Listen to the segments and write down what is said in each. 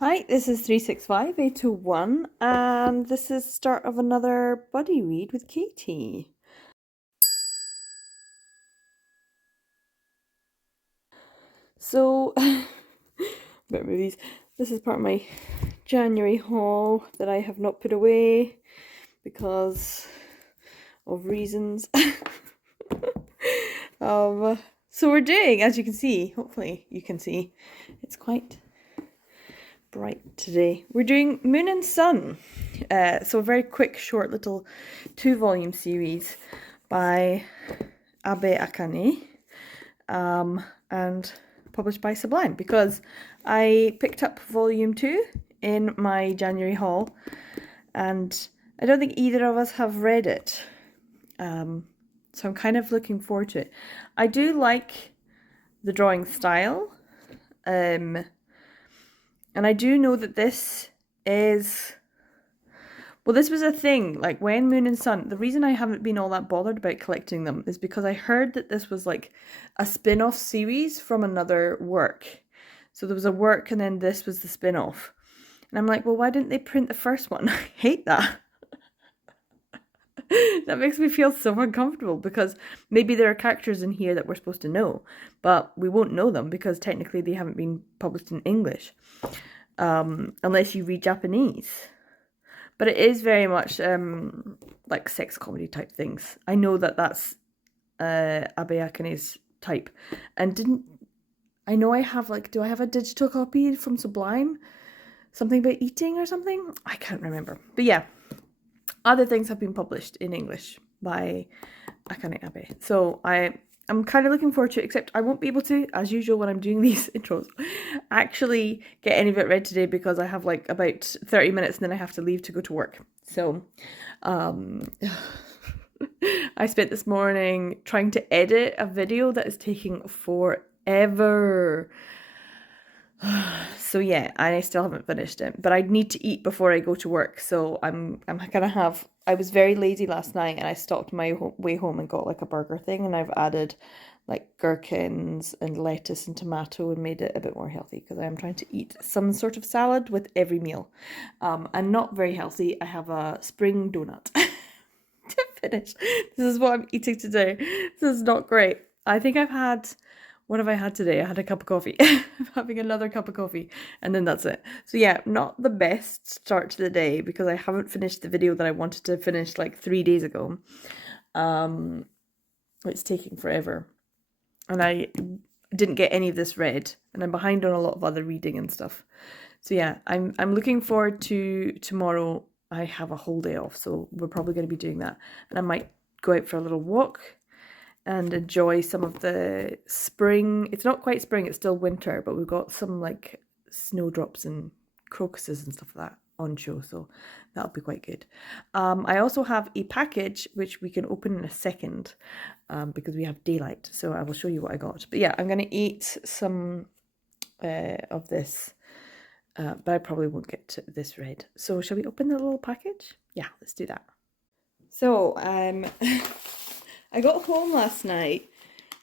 Hi, this is 365801, and this is start of another buddy read with Katie. So, about movies. This is part of my January haul that I have not put away because of reasons. So we're doing, as you can see, hopefully you can see, it's quite bright today. We're doing Moon and Sun. So a very quick, short little 2-volume series by Abe Akane, and published by Sublime, because I picked up volume 2 in my January haul, and I don't think either of us have read it. So I'm kind of looking forward to it. I do like the drawing style, and I do know that this is... Well, this was a thing, like when Moon and Sun, the reason I haven't been all that bothered about collecting them is because I heard that this was like a spin-off series from another work. So there was a work and then this was the spin-off. And I'm like, well, why didn't they print the first one? I hate that. That makes me feel so uncomfortable because maybe there are characters in here that we're supposed to know, but we won't know them because technically they haven't been published in English, unless you read Japanese. But it is very much like sex comedy type things. I know that that's Abe Akane's type. And I know I have do I have a digital copy from Sublime? Something about eating or something? I can't remember. But yeah, other things have been published in English by Akane Abe. So I'm kind of looking forward to it, except I won't be able to, as usual when I'm doing these intros, actually get any of it read today because I have like about 30 minutes and then I have to leave to go to work. So I spent this morning trying to edit a video that is taking forever. So yeah, I still haven't finished it, but I need to eat before I go to work. So I'm gonna have. I was very lazy last night, and I stopped my way home and got like a burger thing, and I've added like gherkins and lettuce and tomato and made it a bit more healthy because I am trying to eat some sort of salad with every meal. And not very healthy. I have a spring donut to finish. This is what I'm eating today. This is not great. I think I've had. What have I had today? I had a cup of coffee. I'm having another cup of coffee, and then that's it. So yeah, not the best start to the day because I haven't finished the video that I wanted to finish like 3 days ago. It's taking forever, and I didn't get any of this read, and I'm behind on a lot of other reading and stuff. So yeah, I'm looking forward to tomorrow. I have a whole day off, so we're probably going to be doing that, and I might go out for a little walk and enjoy some of the spring. It's not quite spring, it's still winter, but we've got some like snowdrops and crocuses and stuff like that on show, so that'll be quite good. I also have a package which we can open in a second because we have daylight, so I will show you what I got. But yeah, I'm going to eat some of this, but I probably won't get this read. So shall we open the little package? Yeah, let's do that. So I got home last night,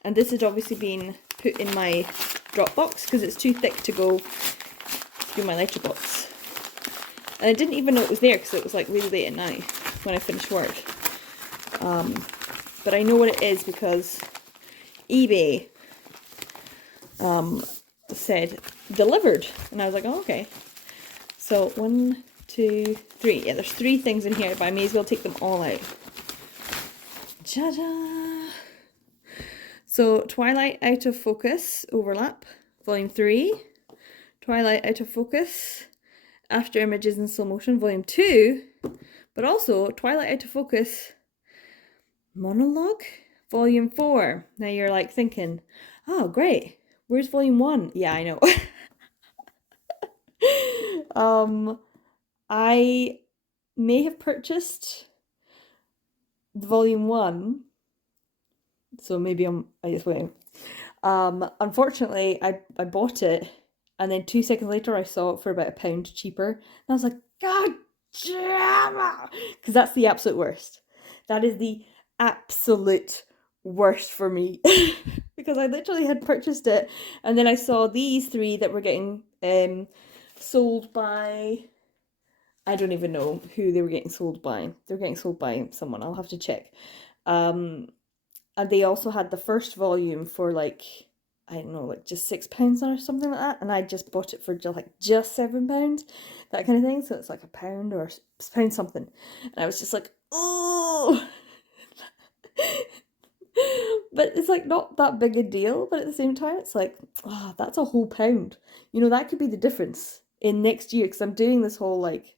and this had obviously been put in my Dropbox because it's too thick to go through my letterbox. And I didn't even know it was there because it was like really late at night when I finished work. But I know what it is because eBay said delivered, and I was like, oh, okay. So 1, 2, 3. Yeah, there's 3 things in here, but I may as well take them all out. Ta-da! So, Twilight Out of Focus, Overlap, Volume 3. Twilight Out of Focus, After Images in Slow Motion, Volume 2. But also, Twilight Out of Focus, Monologue, Volume 4. Now you're like thinking, oh, great. Where's Volume 1? Yeah, I know. I may have purchased the Volume 1, so maybe I just went. Unfortunately, I bought it, and then 2 seconds later I saw it for about £1 cheaper, and I was like, God damn it! Because that's the absolute worst. That is the absolute worst for me. Because I literally had purchased it, and then I saw these 3 that were getting sold by, I don't even know who they were getting sold by. They're getting sold by someone. I'll have to check. And they also had the first volume for like, I don't know, like just £6 or something like that. And I just bought it for just £7, that kind of thing. So it's like £1 or £1 something. And I was just like, oh. But it's like not that big a deal, but at the same time it's like, oh, that's a whole pound. You know, that could be the difference in next year, because I'm doing this whole like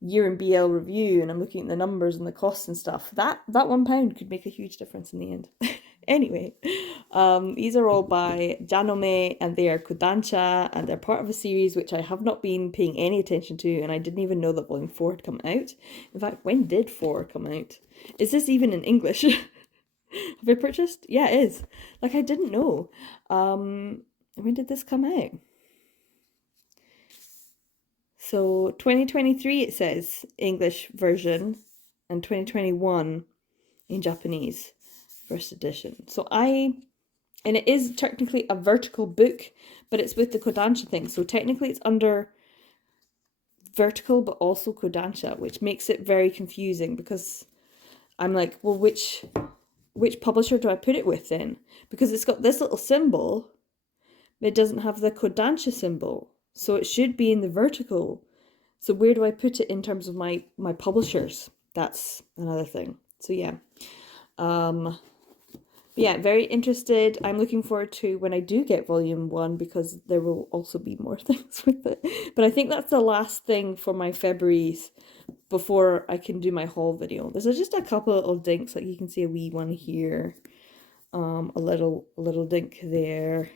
year in BL review and I'm looking at the numbers and the costs and stuff. That £1 could make a huge difference in the end. Anyway, these are all by Janome and they are Kodansha and they're part of a series which I have not been paying any attention to, and I didn't even know that volume 4 had come out. In fact, when did 4 come out? Is this even in English? Have I purchased? Yeah, it is. Like, I didn't know. When did this come out? So 2023 it says English version and 2021 in Japanese first edition. So and it is technically a vertical book, but it's with the Kodansha thing. So technically it's under vertical but also Kodansha, which makes it very confusing because I'm like, well, which publisher do I put it with then? Because it's got this little symbol, but it doesn't have the Kodansha symbol. So it should be in the vertical. So where do I put it in terms of my publishers? That's another thing. So yeah. Yeah, very interested. I'm looking forward to when I do get volume 1 because there will also be more things with it. But I think that's the last thing for my February's before I can do my haul video. There's just a couple of dinks, like you can see a wee one here. A little dink there.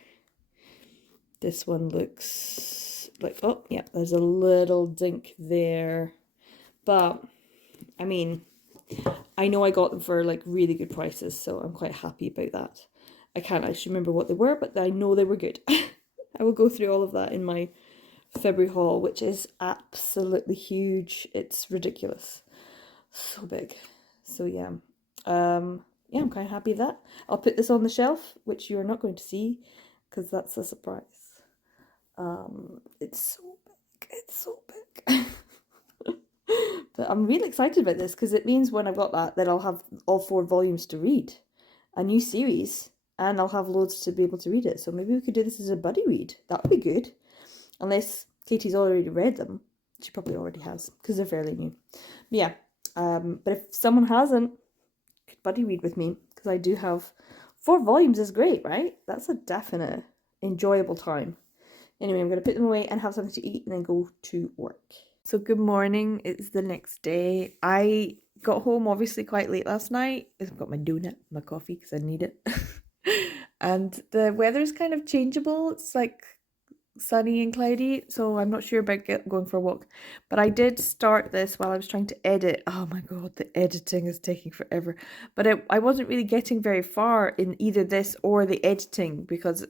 This one looks like, oh yeah, there's a little dink there. But I mean, I know I got them for like really good prices, so I'm quite happy about that. I can't actually remember what they were, but I know they were good. I will go through all of that in my February haul, which is absolutely huge. It's ridiculous. So big. So yeah. Yeah, I'm kind of happy with that. I'll put this on the shelf, which you're not going to see because that's a surprise. It's so big. It's so big. But I'm really excited about this because it means when I've got that, then I'll have all 4 volumes to read. A new series, and I'll have loads to be able to read it. So maybe we could do this as a buddy read. That would be good. Unless Katie's already read them. She probably already has, because they're fairly new. But yeah, but if someone hasn't, could buddy read with me, because I do have 4 volumes is great, right? That's a definite enjoyable time. Anyway, I'm going to put them away and have something to eat and then go to work. So good morning, it's the next day. I got home obviously quite late last night. I've got my donut, my coffee, because I need it. And the weather's kind of changeable. It's like sunny and cloudy, so I'm not sure about going for a walk. But I did start this while I was trying to edit. Oh my god, the editing is taking forever. But I wasn't really getting very far in either this or the editing because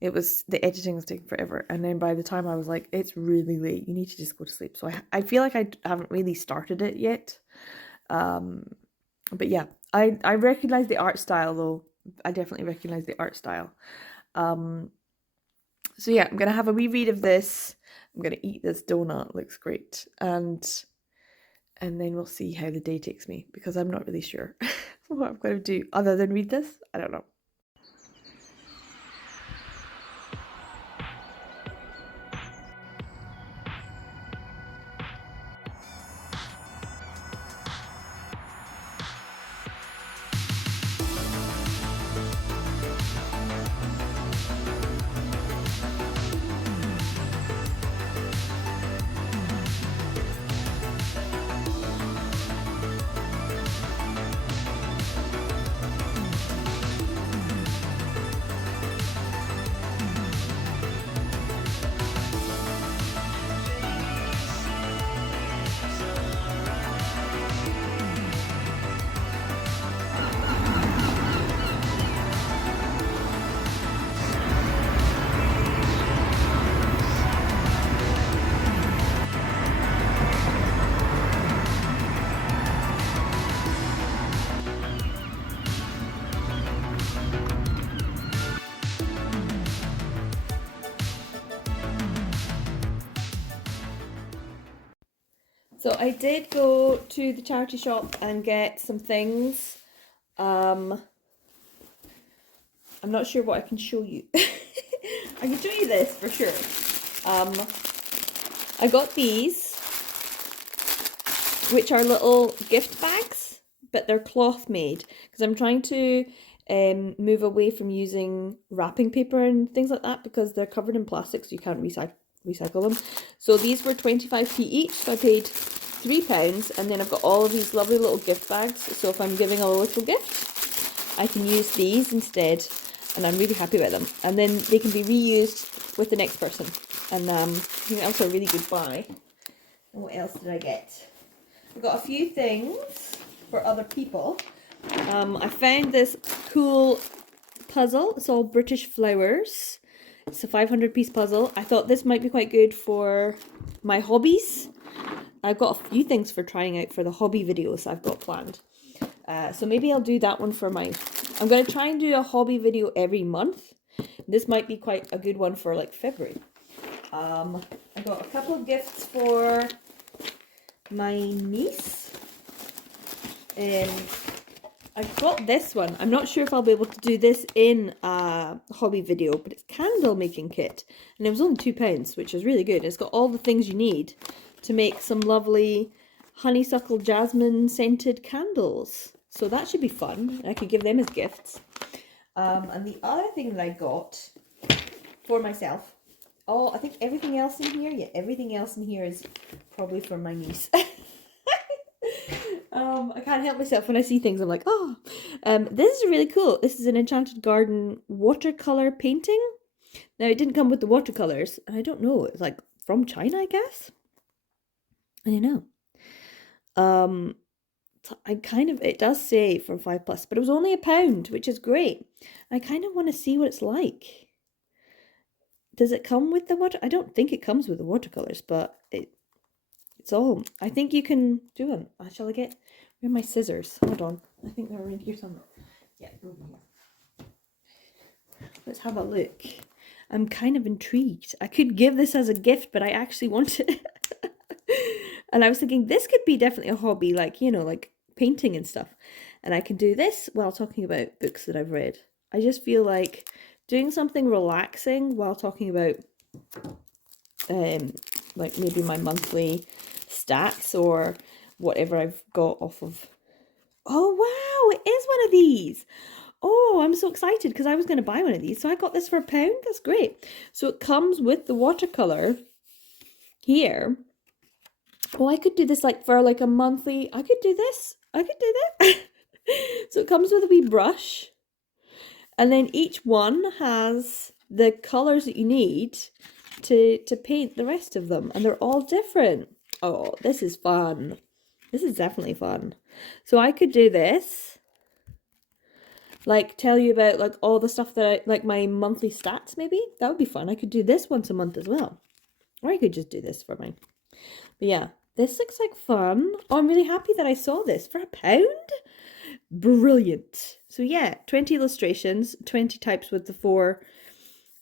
the editing was taking forever. And then by the time I was like, it's really late, you need to just go to sleep. So I feel like I haven't really started it yet. But yeah, I recognize the art style though. I definitely recognize the art style. So yeah, I'm going to have a wee read of this. I'm going to eat this donut. It looks great. And then we'll see how the day takes me, because I'm not really sure what I'm going to do other than read this. I don't know. So I did go to the charity shop and get some things. I'm not sure what I can show you. I can show you this for sure. I got these, which are little gift bags, but they're cloth made because I'm trying to move away from using wrapping paper and things like that because they're covered in plastic, so you can't recycle them. So these were 25p each, so I paid £3, and then I've got all of these lovely little gift bags. So if I'm giving a little gift, I can use these instead, and I'm really happy with them. And then they can be reused with the next person. And I think that was a really good buy. And what else did I get? I got a few things for other people. I found this cool puzzle. It's all British flowers. It's a 500-piece puzzle. I thought this might be quite good for my hobbies. I've got a few things for trying out for the hobby videos I've got planned. So maybe I'll do that one for my... I'm going to try and do a hobby video every month. This might be quite a good one for like February. I got a couple of gifts for my niece. I got this one. I'm not sure if I'll be able to do this in a hobby video, but it's candle making kit. And it was only £2, which is really good. It's got all the things you need to make some lovely honeysuckle jasmine scented candles. So that should be fun. I could give them as gifts. And the other thing that I got for myself, I think everything else in here, everything else in here is probably for my niece. I can't help myself when I see things. I'm like, oh, this is really cool. This is an Enchanted Garden watercolor painting. Now, it didn't come with the watercolors, and I don't know. It's like from China, I guess. I don't know. It does say from 5+, but it was only £1, which is great. I kind of want to see what it's like. Does it come with the water? I don't think it comes with the watercolors, but it's all. I think you can do them. Shall I get? Where are my scissors? Hold on. I think they're around here somewhere. Yeah, over here. Let's have a look. I'm kind of intrigued. I could give this as a gift, but I actually want it. And I was thinking this could be definitely a hobby, like, you know, like painting and stuff. And I can do this while talking about books that I've read. I just feel like doing something relaxing while talking about like maybe my monthly stats or whatever I've got off of. Oh wow, it is one of these. Oh, I'm so excited because I was going to buy one of these. So I got this for £1. That's great. So it comes with the watercolor here. Oh, I could do this like for like a monthly. I could do this. I could do that. So it comes with a wee brush. And then each one has the colours that you need to paint the rest of them. And they're all different. Oh, this is fun. This is definitely fun. So I could do this. Like tell you about like all the stuff that I, like my monthly stats maybe. That would be fun. I could do this once a month as well. Or I could just do this for mine. But yeah, this looks like fun. Oh, I'm really happy that I saw this for £1. Brilliant. So yeah, 20 illustrations, 20 types with the 4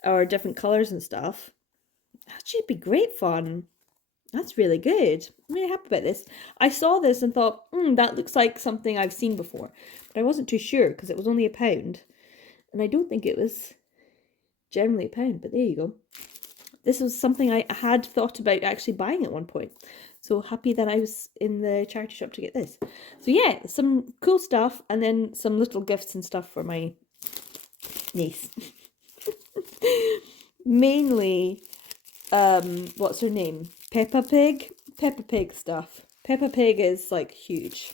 or different colours and stuff. That should be great fun. That's really good. I'm really happy about this. I saw this and thought, that looks like something I've seen before. But I wasn't too sure because it was only £1. And I don't think it was generally £1, but there you go. This was something I had thought about actually buying at one point. So happy that I was in the charity shop to get this. So yeah, some cool stuff and then some little gifts and stuff for my niece. Mainly, what's her name? Peppa Pig? Peppa Pig stuff. Peppa Pig is like huge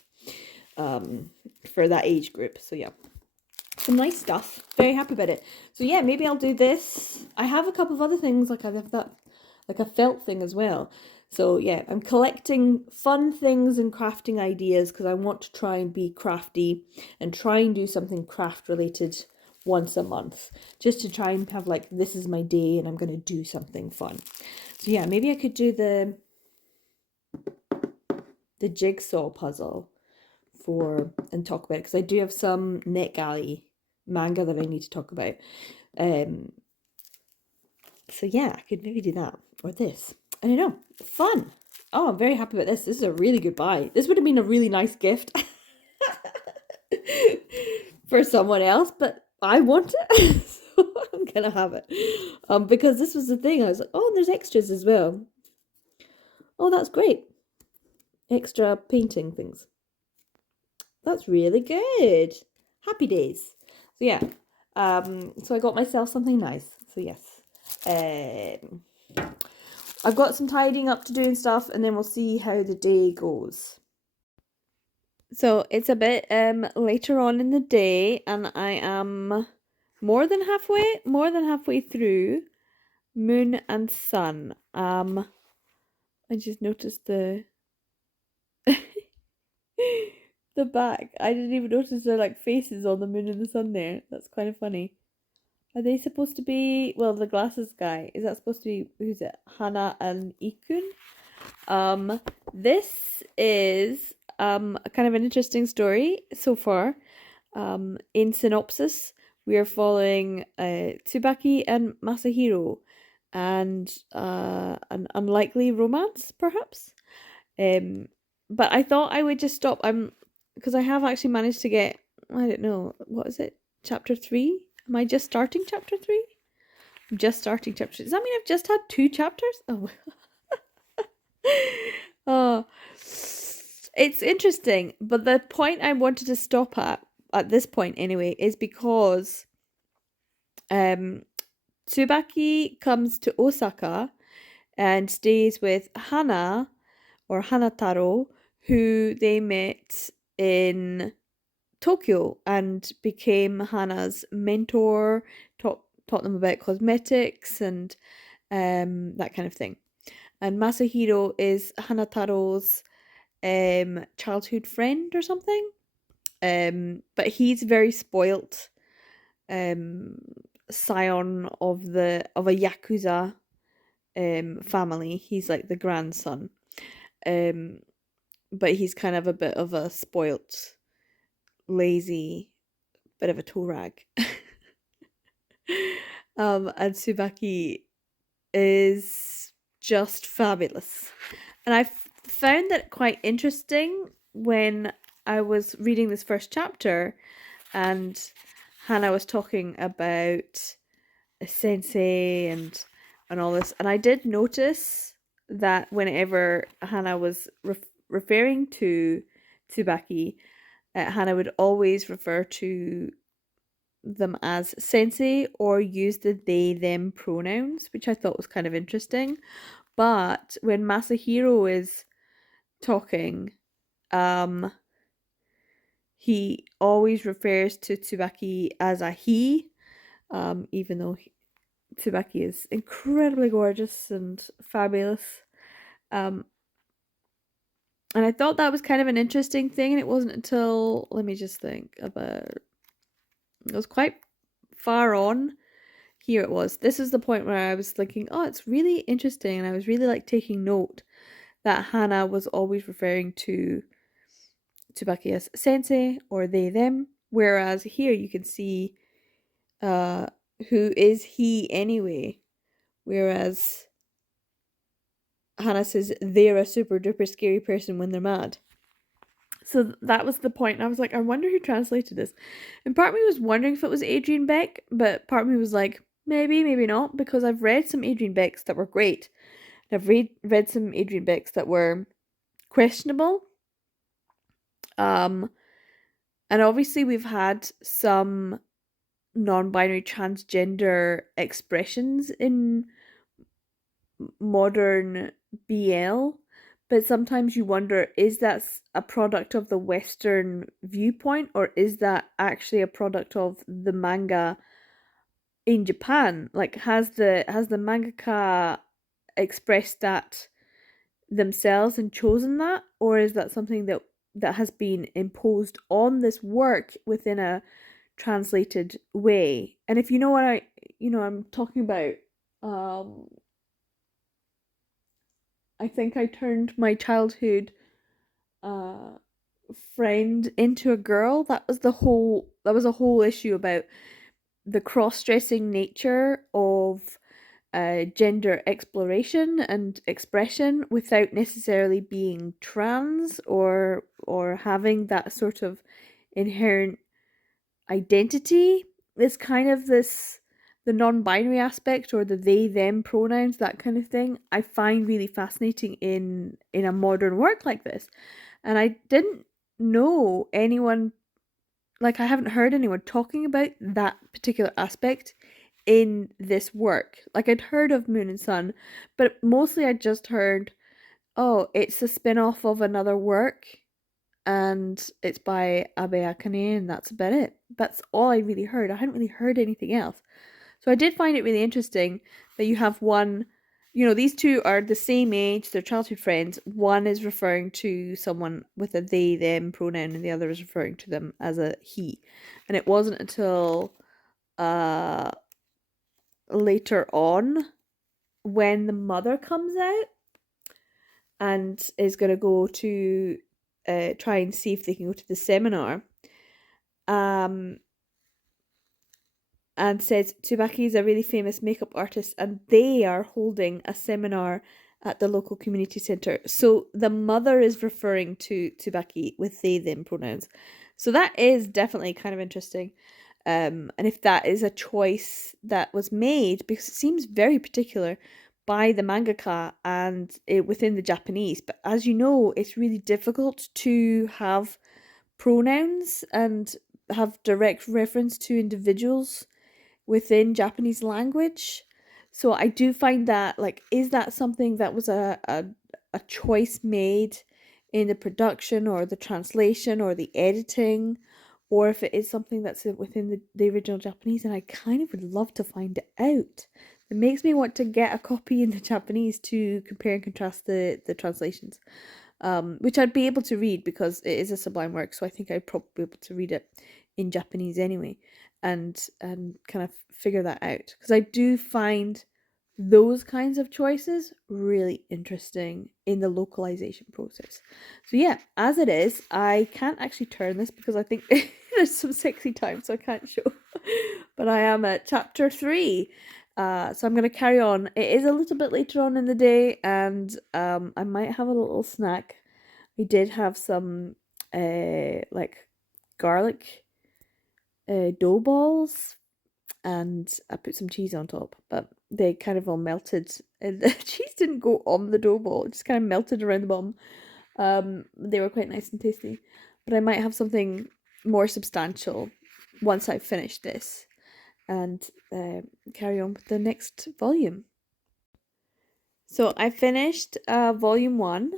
for that age group. So yeah, some nice stuff. Very happy about it. So yeah, maybe I'll do this. I have a couple of other things, like I have that, like a felt thing as well. So yeah, I'm collecting fun things and crafting ideas because I want to try and be crafty and try and do something craft related once a month, just to try and have like, this is my day and I'm going to do something fun. So yeah, maybe I could do the jigsaw puzzle and talk about it, because I do have some NetGalley manga that I need to talk about. So yeah, I could maybe do that or this. I don't know. Fun. Oh, I'm very happy about this. This is a really good buy. This would have been a really nice gift for someone else, but I want it, so I'm gonna have it. Because this was the thing. I was like, oh, and there's extras as well. Oh, that's great. Extra painting things. That's really good. Happy days. So yeah. So I got myself something nice. So yes. I've got some tidying up to do and stuff, and then we'll see how the day goes. So it's a bit later on in the day, and I am more than halfway through Moon and Sun. I just noticed the the back. I didn't even notice the like faces on the moon and the sun there. That's kind of funny. Are they supposed to be, well, the glasses guy, is that supposed to be, who's it? Hana and Ikun? This is a kind of an interesting story so far. In synopsis, we are following Tsubaki and Masahiro and an unlikely romance, perhaps. But I thought I would just stop. Because I have actually managed to get, I don't know, what is it? Chapter 3? Am I just starting chapter 3? I'm just starting chapter. Does that mean I've just had 2 chapters? Oh. Oh. It's interesting, but the point I wanted to stop at this point anyway, is because Tsubaki comes to Osaka and stays with Hana or Hanataro, who they met in Tokyo and became Hana's mentor, taught them about cosmetics and that kind of thing. And Masahiro is Hanataro's childhood friend or something. But he's very spoilt scion of a yakuza family. He's like the grandson. But he's kind of a bit of a spoilt, lazy, bit of a toe rag. And Tsubaki is just fabulous. And I found that quite interesting when I was reading this first chapter and Hannah was talking about a sensei and all this. And I did notice that whenever Hannah was referring to Tsubaki, Hannah would always refer to them as sensei or use the they them pronouns, which I thought was kind of interesting. But when Masahiro is talking, he always refers to Tsubaki as a he, even though Tsubaki is incredibly gorgeous and fabulous. And I thought that was kind of an interesting thing, and it wasn't until, let me just think about, it was quite far on. Here it was. This is the point where I was thinking, oh, it's really interesting, and I was really like taking note that Hannah was always referring to Tsubaki as sensei or they them, whereas here you can see who is he anyway, whereas Hannah says they're a super duper scary person when they're mad. So that was the point. And I was like, I wonder who translated this. And part of me was wondering if it was Adrian Beck, but part of me was like, maybe, maybe not, because I've read some Adrian Becks that were great. I've read some Adrian Becks that were questionable. And obviously we've had some non-binary transgender expressions in modern BL, but sometimes you wonder, is that a product of the Western viewpoint, or is that actually a product of the manga in Japan? Like, has the mangaka expressed that themselves and chosen that, or is that something that has been imposed on this work within a translated way? And if you know what I'm talking about, I think I turned my childhood friend into a girl. That was a whole issue about the cross-dressing nature of gender exploration and expression without necessarily being trans or having that sort of inherent identity. It's kind of this the non-binary aspect or the they them pronouns, that kind of thing, I find really fascinating in a modern work like this. And I didn't know anyone, like I haven't heard anyone talking about that particular aspect in this work. Like I'd heard of Moon and Sun, but mostly I just heard, oh, it's a spin-off of another work and it's by Abe Akane, and that's about it. That's all I really heard. I hadn't really heard anything else. So I did find it really interesting that you have one, these two are the same age, they're childhood friends. One is referring to someone with a they, them pronoun, and the other is referring to them as a he. And it wasn't until later on when the mother comes out and is going to go to try and see if they can go to the seminar, and says Tsubaki is a really famous makeup artist and they are holding a seminar at the local community centre. So the mother is referring to Tsubaki with they, them pronouns. So that is definitely kind of interesting. And if that is a choice that was made, because it seems very particular by the mangaka and within the Japanese. But as you know, it's really difficult to have pronouns and have direct reference to individuals within Japanese language. So I do find that, like, is that something that was a choice made in the production or the translation or the editing, or if it is something that's within the original Japanese, and I kind of would love to find it out. It makes me want to get a copy in the Japanese to compare and contrast the translations, which I'd be able to read because it is a Sublime work, so I think I'd probably be able to read it in Japanese anyway, and kind of figure that out, because I do find those kinds of choices really interesting in the localization process. So yeah, as it is, I can't actually turn this because I think there's some sexy time, so I can't show. But I am at chapter 3. So I'm going to carry on. It is a little bit later on in the day, and I might have a little snack. We did have some like garlic dough balls, and I put some cheese on top, but they kind of all melted. And the cheese didn't go on the dough ball; it just kind of melted around the bottom. They were quite nice and tasty, but I might have something more substantial once I've finished this and carry on with the next volume. So I finished volume 1,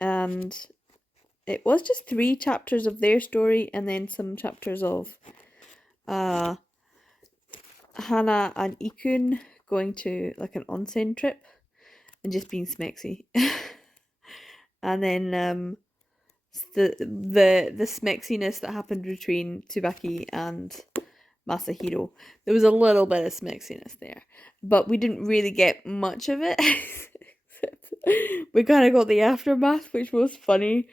and it was just 3 chapters of their story and then some chapters of Hana and Ikun going to like an onsen trip and just being smexy. And then the smexiness that happened between Tsubaki and Masahiro. There was a little bit of smexiness there, but we didn't really get much of it. We kind of got the aftermath, which was funny.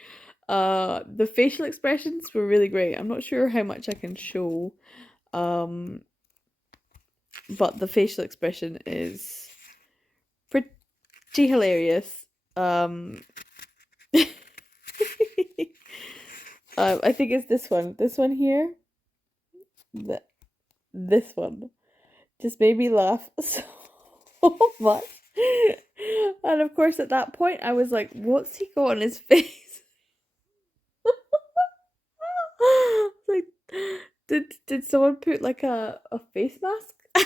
The facial expressions were really great. I'm not sure how much I can show, but the facial expression is pretty hilarious. I think it's this one here. This one just made me laugh so much. And of course, at that point, I was like, what's he got on his face? Like, did someone put like a face mask? I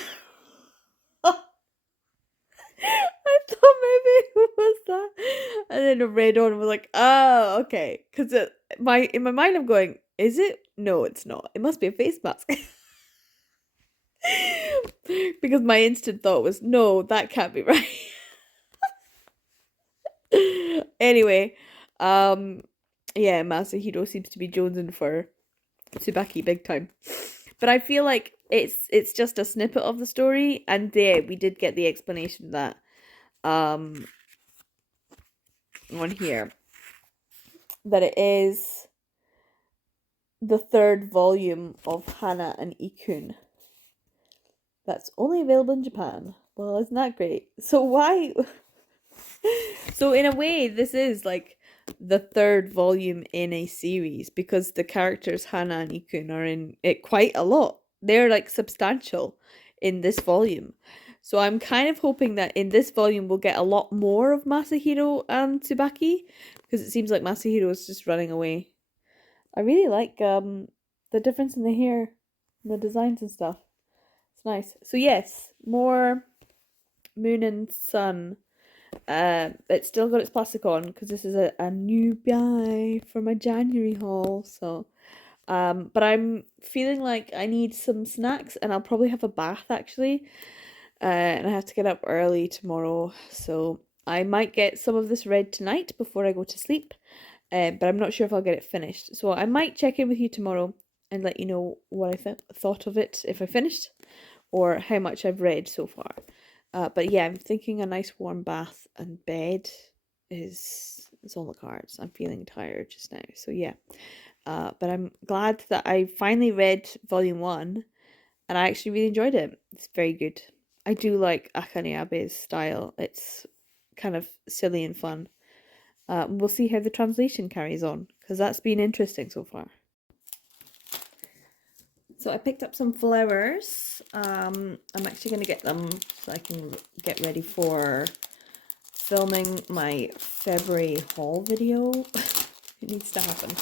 thought maybe it was that. And then I read on and was like, oh, okay. Because in my mind, I'm going, is it? No, it's not. It must be a face mask. Because my instant thought was, no, that can't be right. Anyway, yeah, Masahiro seems to be jonesing for Tsubaki big time. But I feel like it's just a snippet of the story, and yeah, we did get the explanation that on here that it is the 3rd volume of Hana and Ikun that's only available in Japan. Well, isn't that great? So why? So in a way, this is like the third volume in a series because the characters Hana and Ikun are in it quite a lot. They're like substantial in this volume. So I'm kind of hoping that in this volume we'll get a lot more of Masahiro and Tsubaki because it seems like Masahiro is just running away. I really like the difference in the hair, and the designs and stuff. It's nice. So yes, more Moon and Sun. It's still got its plastic on because this is a new buy for my January haul. So, but I'm feeling like I need some snacks and I'll probably have a bath actually. And I have to get up early tomorrow, so I might get some of this read tonight before I go to sleep. But I'm not sure if I'll get it finished. So I might check in with you tomorrow and let you know what I thought of it if I finished or how much I've read so far. But yeah, I'm thinking a nice warm bath and bed is on the cards. I'm feeling tired just now. So yeah. But I'm glad that I finally read volume 1 and I actually really enjoyed it. It's very good. I do like Akane Abe's style. It's kind of silly and fun. We'll see how the translation carries on because that's been interesting so far. So I picked up some flowers. I'm actually going to get them so I can get ready for filming my February haul video. It needs to happen.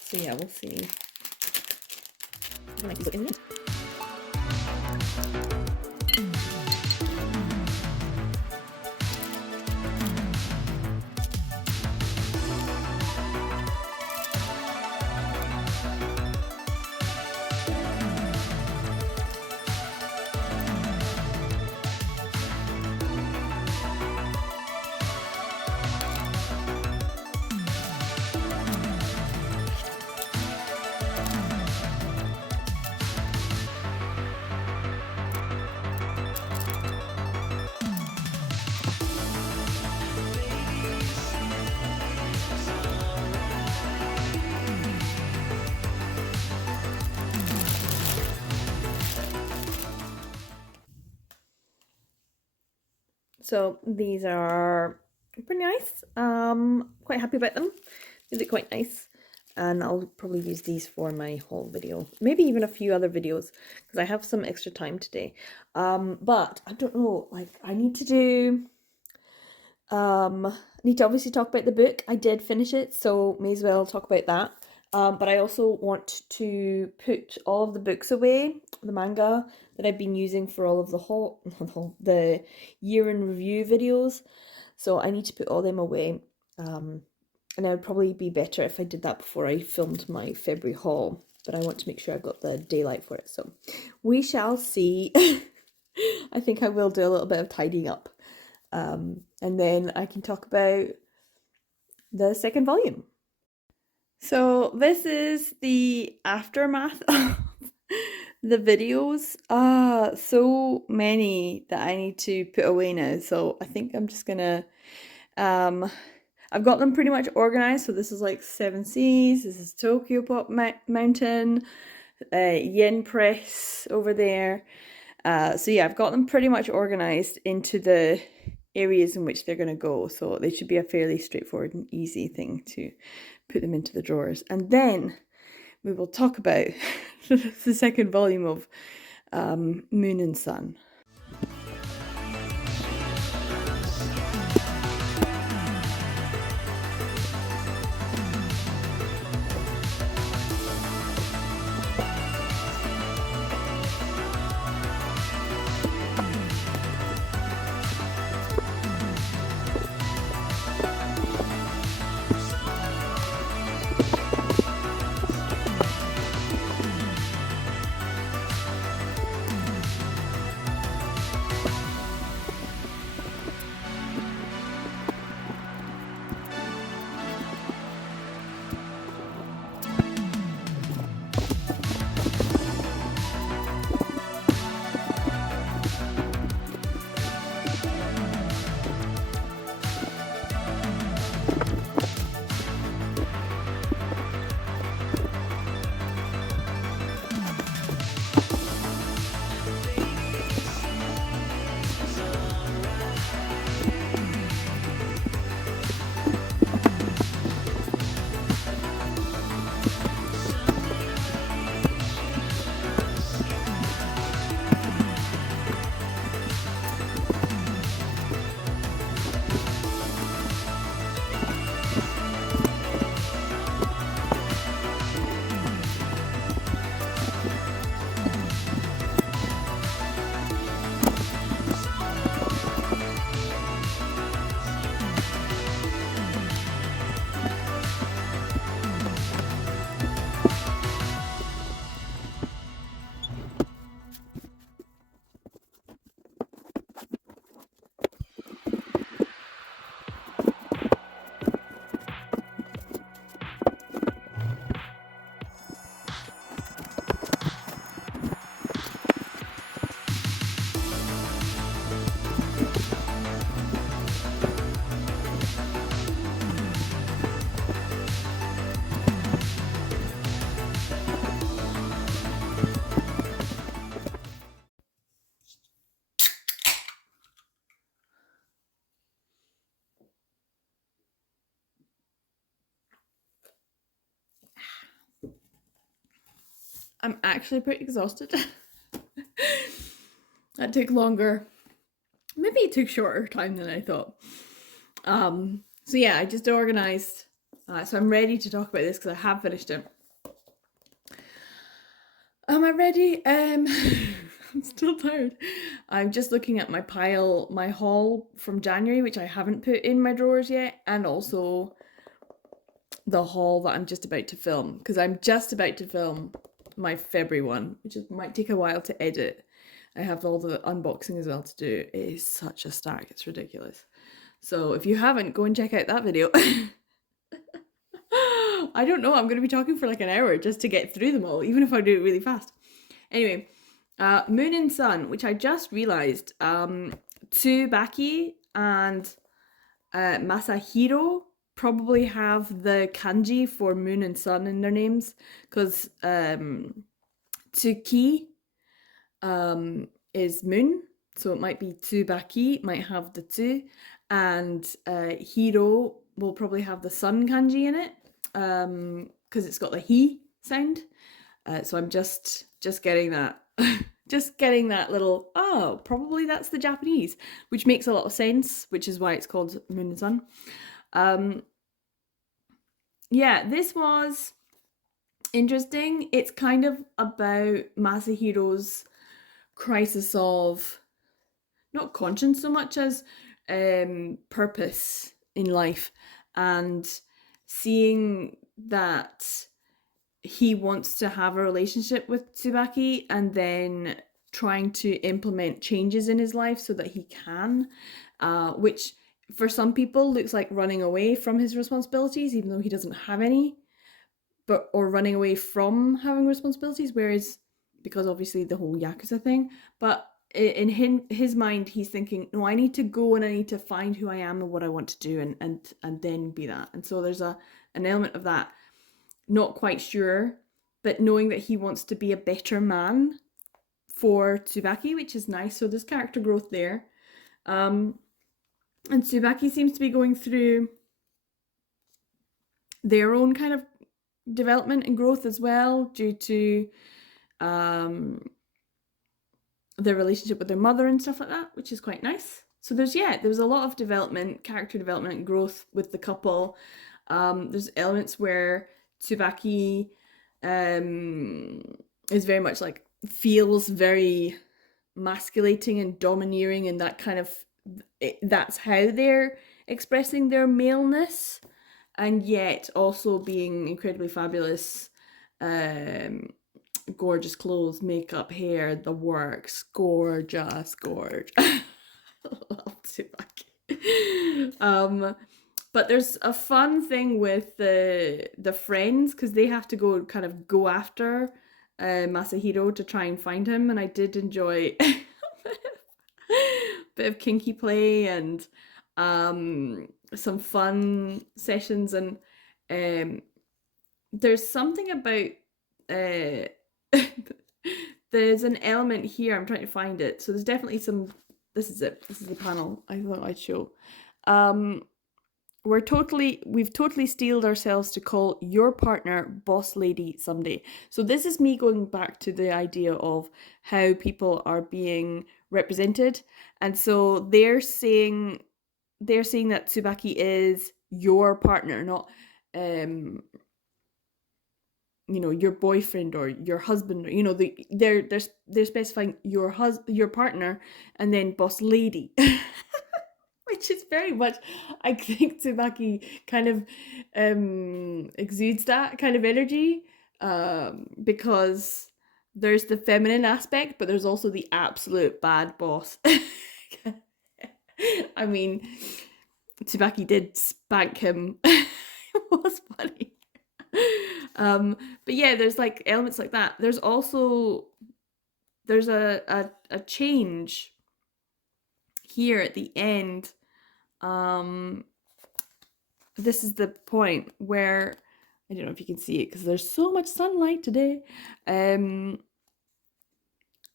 So yeah, we'll see. So these are pretty nice. Quite happy about them. They look quite nice. And I'll probably use these for my haul video. Maybe even a few other videos because I have some extra time today. But I don't know, like I need to obviously talk about the book. I did finish it, so may as well talk about that. But I also want to put all of the books away, the manga that I've been using for all of the year in review videos. So I need to put all them away. And it would probably be better if I did that before I filmed my February haul. But I want to make sure I've got the daylight for it. So we shall see. I think I will do a little bit of tidying up. And then I can talk about the second volume. So this is the aftermath of the videos. So many that I need to put away now. So I think I'm just gonna I've got them pretty much organized. So this is like Seven Seas, this is Tokyo Pop Mountain, Yen Press over there. So yeah, I've got them pretty much organized into the areas in which they're going to go. So they should be a fairly straightforward and easy thing to put them into the drawers. And then we will talk about the second volume of Moon and Sun. I'm actually pretty exhausted. That took longer. Maybe it took shorter time than I thought. So yeah, I just organized. So I'm ready to talk about this because I have finished it. Am I ready? I'm still tired. I'm just looking at my pile, my haul from January, which I haven't put in my drawers yet, and also the haul that I'm just about to film, because I'm just about to film my February one, which might take a while to edit. I have all the unboxing as well to do. It is such a stack, it's ridiculous. So if you haven't, go and check out that video. I don't know, I'm going to be talking for like an hour just to get through them all, even if I do it really fast. Anyway, Moon and Sun, which I just realized, Tsubaki and Masahiro probably have the kanji for Moon and Sun in their names, because Tsuki is Moon, so it might be Tsubaki, might have the Tsu, and Hiro will probably have the Sun kanji in it, because it's got the he sound. So I'm just getting that. Just getting that little, oh, probably that's the Japanese, which makes a lot of sense, which is why it's called Moon and Sun. Yeah, this was interesting. It's kind of about Masahiro's crisis of not conscience so much as purpose in life, and seeing that he wants to have a relationship with Tsubaki and then trying to implement changes in his life so that he can, which for some people looks like running away from his responsibilities, even though he doesn't have any, or running away from having responsibilities, whereas, because obviously the whole Yakuza thing, but in his mind, he's thinking, no, I need to go and I need to find who I am and what I want to do, and then be that. And so there's an element of that. Not quite sure, but knowing that he wants to be a better man for Tsubaki, which is nice. So there's character growth there. And Tsubaki seems to be going through their own kind of development and growth as well, due to their relationship with their mother and stuff like that, which is quite nice. So there's a lot of development, character development and growth with the couple. There's elements where Tsubaki is very much like, feels very masculating and domineering, and that kind of, that's how they're expressing their maleness, and yet also being incredibly fabulous, gorgeous clothes, makeup, hair, the works, gorgeous. Love Tsubaki. But there's a fun thing with the friends, because they have to go after Masahiro to try and find him, and I did enjoy a bit of kinky play and some fun sessions, and there's something about there's an element here, I'm trying to find it, so there's definitely some, this is the panel I thought I'd show. We've totally steeled ourselves to call your partner boss lady someday. So this is me going back to the idea of how people are being represented. And so they're saying that Tsubaki is your partner, not your boyfriend or your husband, or they're specifying your partner, and then boss lady. Which is very much, I think Tsubaki kind of exudes that kind of energy, because there's the feminine aspect, but there's also the absolute bad boss. I mean, Tsubaki did spank him. It was funny. But yeah, there's like elements like that. There's a change here at the end. This is the point where, I don't know if you can see it because there's so much sunlight today.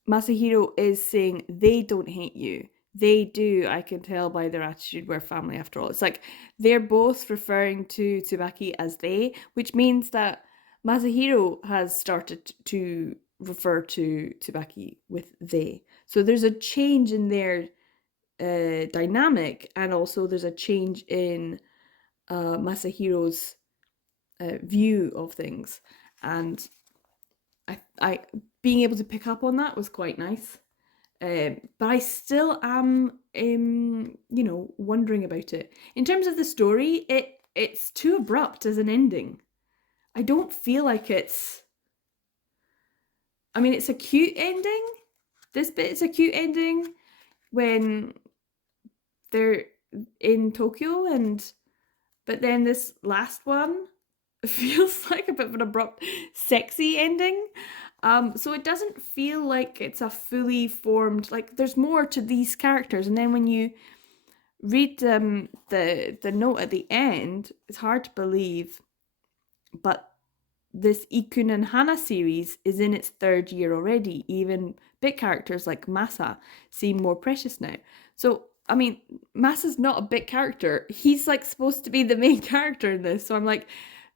Masahiro is saying, they don't hate you. They do. I can tell by their attitude. We're family after all. It's like they're both referring to Tsubaki as they, which means that Masahiro has started to refer to Tsubaki with they. So there's a change in their dynamic, and also there's a change in Masahiro's view of things. And I being able to pick up on that was quite nice. But I still am, wondering about it. In terms of the story, it's too abrupt as an ending. I don't feel like it's. I mean, it's a cute ending. This bit is a cute ending when they're in Tokyo, but then this last one feels like a bit of an abrupt, sexy ending. So it doesn't feel like it's a fully formed, like there's more to these characters. And then when you read the note at the end, it's hard to believe, but this Ikun and Hana series is in its third year already. Even bit characters like Masa seem more precious now. So, I mean, Masa's not a bit character. He's like supposed to be the main character in this. So I'm like,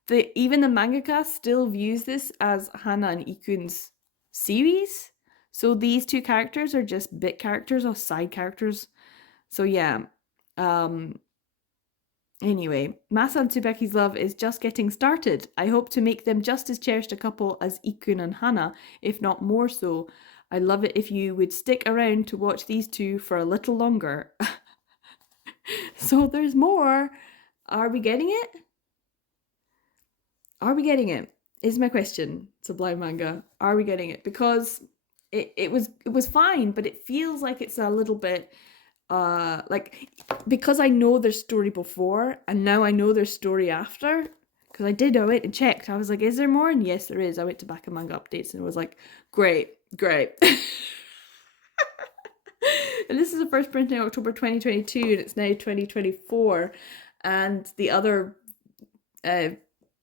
even the mangaka still views this as Hana and Ikun's series. So these two characters are just bit characters or side characters. So yeah. Anyway, Masa and Tsubaki's love is just getting started. I hope to make them just as cherished a couple as Ikun and Hana, if not more so. I'd love it if you would stick around to watch these two for a little longer. So there's more. Are we getting it? Are we getting it? Is my question. Sublime Manga. Are we getting it? Because it was fine, but it feels like it's a little bit like, because I know their story before and now I know their story after, because I went and checked. I was like, is there more? And yes, there is. I went to back and manga updates and was like, great. And this is the first printing October 2022 and it's now 2024, and the other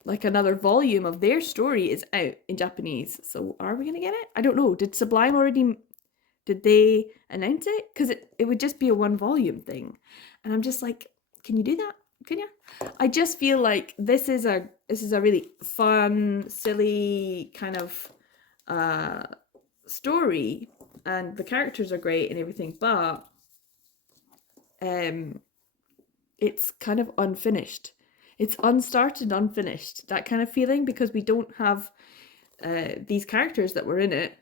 like another volume of their story is out in Japanese. So are we gonna get it? I don't know. Did they announce it? Because it would just be a one volume thing. And I'm just like, can you do that? Can you? I just feel like this is a really fun, silly kind of story, and the characters are great and everything, but it's kind of unfinished. It's unstarted, unfinished. That kind of feeling, because we don't have these characters that were in it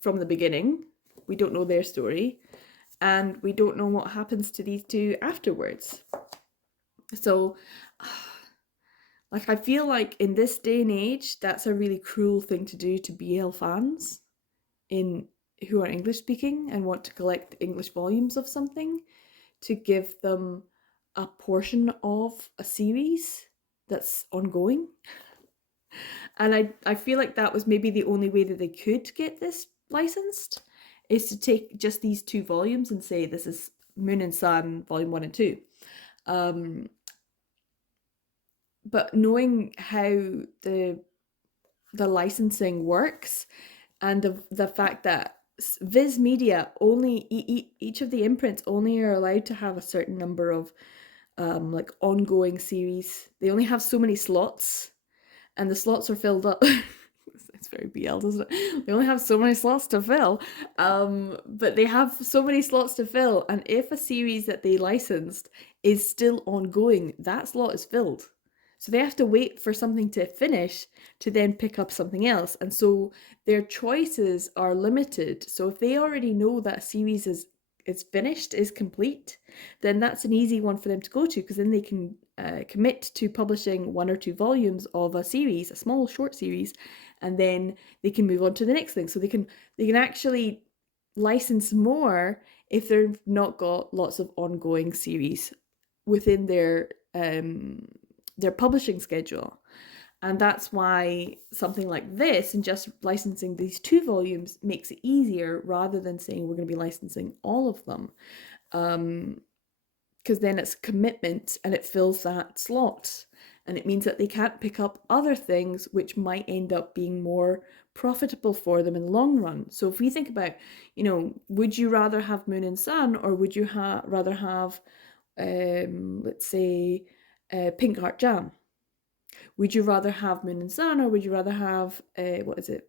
from the beginning. We don't know their story, and we don't know what happens to these two afterwards. So, like, I feel like in this day and age, that's a really cruel thing to do to BL fans who are English speaking and want to collect English volumes of something, to give them a portion of a series that's ongoing. And I feel like that was maybe the only way that they could get this licensed, is to take just these two volumes and say this is Moon and Sun volume 1 and 2. But knowing how the licensing works, and the fact that Viz Media only each of the imprints only are allowed to have a certain number of like ongoing series. They only have so many slots, and the slots are filled up. It's very BL, doesn't it? They only have so many slots to fill. But they have so many slots to fill, and if a series that they licensed is still ongoing, that slot is filled. So they have to wait for something to finish to then pick up something else. And so their choices are limited. So if they already know that a series is finished, is complete, then that's an easy one for them to go to, because then they can commit to publishing 1 or 2 volumes of a series, a small short series, and then they can move on to the next thing. So they can actually license more if they've not got lots of ongoing series within their publishing schedule. And that's why something like this, and just licensing these 2 volumes, makes it easier, rather than saying we're going to be licensing all of them. Because then it's commitment and it fills that slot. And it means that they can't pick up other things which might end up being more profitable for them in the long run. So if we think about, would you rather have Moon and Sun, or would you rather have, let's say, Pink Heart Jam? Would you rather have Moon and Sun, or would you rather have what is it?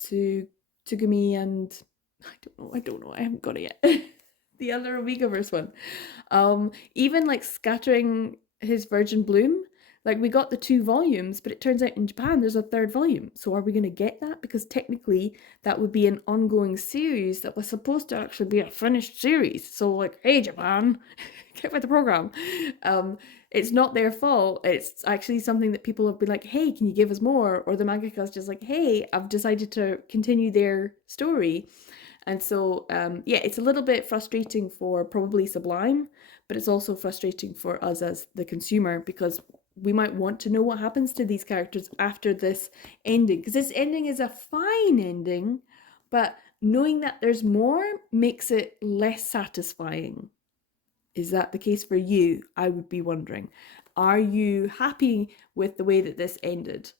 Tsugumi and I don't know. I haven't got it yet. The other Omegaverse one. Even like scattering his Virgin Bloom. Like we got the 2 volumes, but it turns out in Japan there's a 3rd volume. So are we going to get that? Because technically that would be an ongoing series that was supposed to actually be a finished series. So like, hey Japan, get with the program. It's not their fault. It's actually something that people have been like, hey, can you give us more? Or the mangaka's just like, hey, I've decided to continue their story. And so, yeah, it's a little bit frustrating for probably Sublime, but it's also frustrating for us as the consumer because we might want to know what happens to these characters after this ending. Because this ending is a fine ending, but knowing that there's more makes it less satisfying. Is that the case for you? I would be wondering. Are you happy with the way that this ended?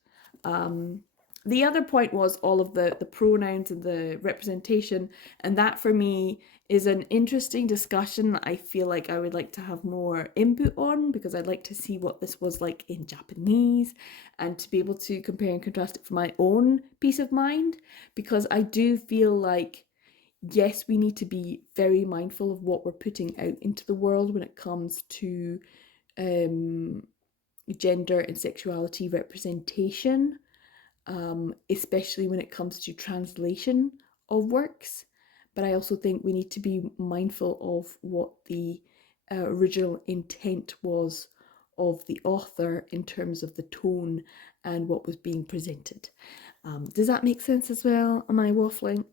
The other point was all of the pronouns and the representation, and that for me is an interesting discussion that I feel like I would like to have more input on, because I'd like to see what this was like in Japanese and to be able to compare and contrast it for my own peace of mind, because I do feel like yes, we need to be very mindful of what we're putting out into the world when it comes to um, gender and sexuality representation, especially when it comes to translation of works. But I also think we need to be mindful of what the original intent was of the author in terms of the tone and what was being presented. Does that make sense as well? Am I waffling?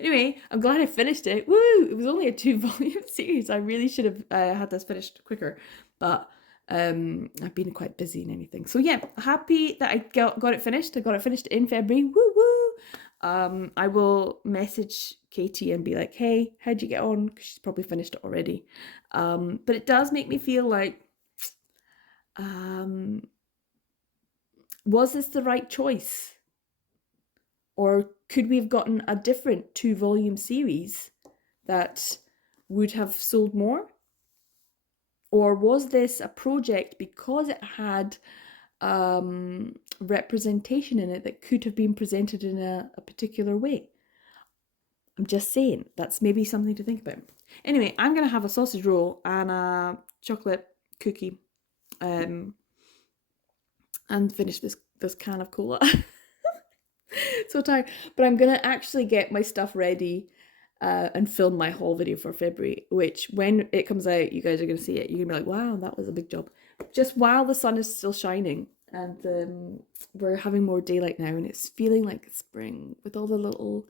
Anyway, I'm glad I finished it. Woo! It was only a 2 volume series. I really should have had this finished quicker, but I've been quite busy and anything. So yeah, happy that I got it finished. I got it finished in February. Woo woo! I will message Katie and be like, "Hey, how'd you get on?" Because she's probably finished it already. But it does make me feel like, was this the right choice? Or could we have gotten a different 2 volume series that would have sold more? Or was this a project because it had representation in it that could have been presented in a particular way? I'm just saying, that's maybe something to think about. Anyway, I'm going to have a sausage roll and a chocolate cookie and finish this can of cola. So tired, but I'm gonna actually get my stuff ready and film my haul video for February, which when it comes out, you guys are gonna see it. You're gonna be like, wow, that was a big job. Just while the sun is still shining and we're having more daylight now, and it's feeling like spring with all the little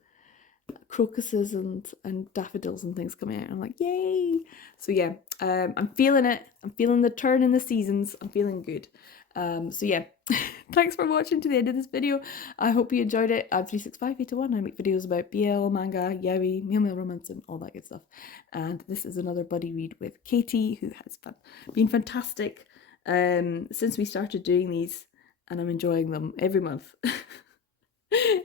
crocuses and daffodils and things coming out. I'm like, yay! So yeah, I'm feeling it. I'm feeling the turn in the seasons. I'm feeling good. So yeah, thanks for watching to the end of this video. I hope you enjoyed it. I'm 36581. I make videos about BL, manga, yaoi, male romance, and all that good stuff. And this is another buddy read with Katie, who has been fantastic since we started doing these, and I'm enjoying them every month.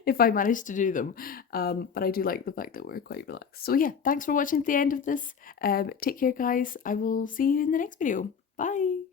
If I manage to do them. But I do like the fact that we're quite relaxed. So yeah, thanks for watching to the end of this. Take care, guys. I will see you in the next video. Bye.